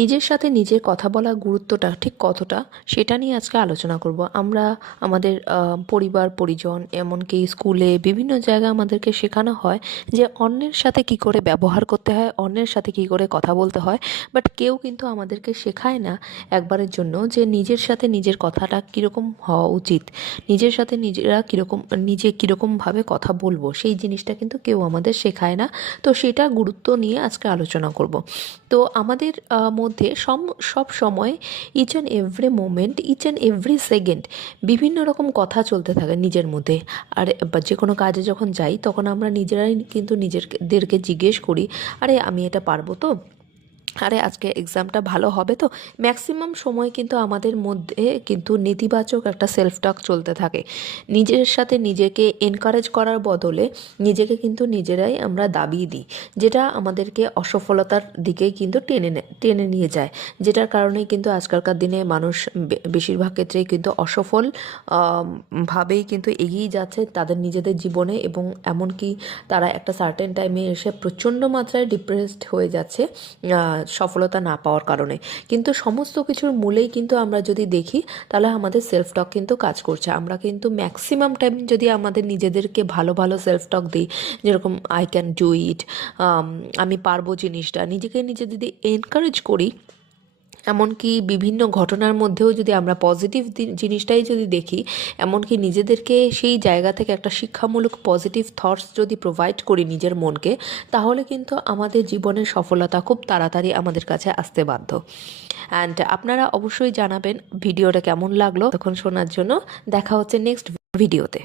নিজের সাথে নিজের কথা বলার গুরুত্বটা ঠিক কতটা সেটা নিয়ে আজকে আলোচনা করব। আমরা আমাদের পরিবার পরিজন এমনকি স্কুলে বিভিন্ন জায়গায় আমাদেরকে শেখানো হয় যে অন্যের সাথে কি করে ব্যবহার করতে হয়, অন্যের সাথে কি করে কথা বলতে হয়। বাট কেউ কিন্তু আমাদেরকে শেখায় না একবারের জন্য যে নিজের সাথে নিজের কথাটা কীরকম হওয়া উচিত, নিজের সাথে নিজে কীরকমভাবে কথা বলবো সেই জিনিসটা কিন্তু কেউ আমাদের শেখায় না। তো সেটা গুরুত্ব নিয়ে আজকে আলোচনা করব। তো আমাদের মধ্যে সব সময় each and every moment, each and every second বিভিন্ন রকম কথা চলতে থাকে নিজের মধ্যে। আর যে কোনো কাজে যখন যাই তখন আমরা নিজেরাই কিন্তু নিজেদেরকে জিজ্ঞেস করি, আরে আমি এটা পারবো তো, আরে আজকে এক্সামটা ভালো হবে তো। ম্যাক্সিমাম সময় কিন্তু আমাদের মধ্যে কিন্তু নেতিবাচক একটা সেলফ টক চলতে থাকে। নিজের সাথে নিজেকে এনকারেজ করার বদলে নিজেকে কিন্তু নিজেরাই আমরা দাবিয়ে দিই, যেটা আমাদেরকে অসফলতার দিকে কিন্তু টেনে নিয়ে যায়। যেটার কারণেই কিন্তু আজকালকার দিনে মানুষ বেশিরভাগ ক্ষেত্রেই কিন্তু অসফল ভাবেই কিন্তু এগিয়ে যাচ্ছে তাদের নিজেদের জীবনে, এবং এমনকি তারা একটা সার্টেন টাইমে এসে প্রচণ্ড মাত্রায় ডিপ্রেসড হয়ে যাচ্ছে সফলতা না পাওয়ার কারণে। কিন্তু সমস্ত কিছুর মূলেই কিন্তু আমরা যদি দেখি তাহলে আমাদের সেলফ টক কিন্তু কাজ করছে। আমরা কিন্তু ম্যাক্সিমাম টাইম যদি আমাদের নিজেদেরকে ভালো ভালো সেলফ টক দিই, যেরকম আই ক্যান ডু ইট, আমি পারবো, জিনিসটা নিজেকে নিজে যদি এনকারেজ করি, এমনকি বিভিন্ন ঘটনার মধ্যেও যদি আমরা পজিটিভ জিনিসটাই যদি দেখি, এমনকি নিজেদেরকে সেই জায়গা থেকে একটা শিক্ষামূলক পজিটিভ থটস যদি প্রোভাইড করি নিজের মনকে, তাহলে কিন্তু আমাদের জীবনের সফলতা খুব তাড়াতাড়ি আমাদের কাছে আসতে বাধ্য। অ্যান্ড আপনারা অবশ্যই জানাবেন ভিডিওটা কেমন লাগলো। তখন শোনার জন্য দেখা হচ্ছে নেক্সট ভিডিওতে।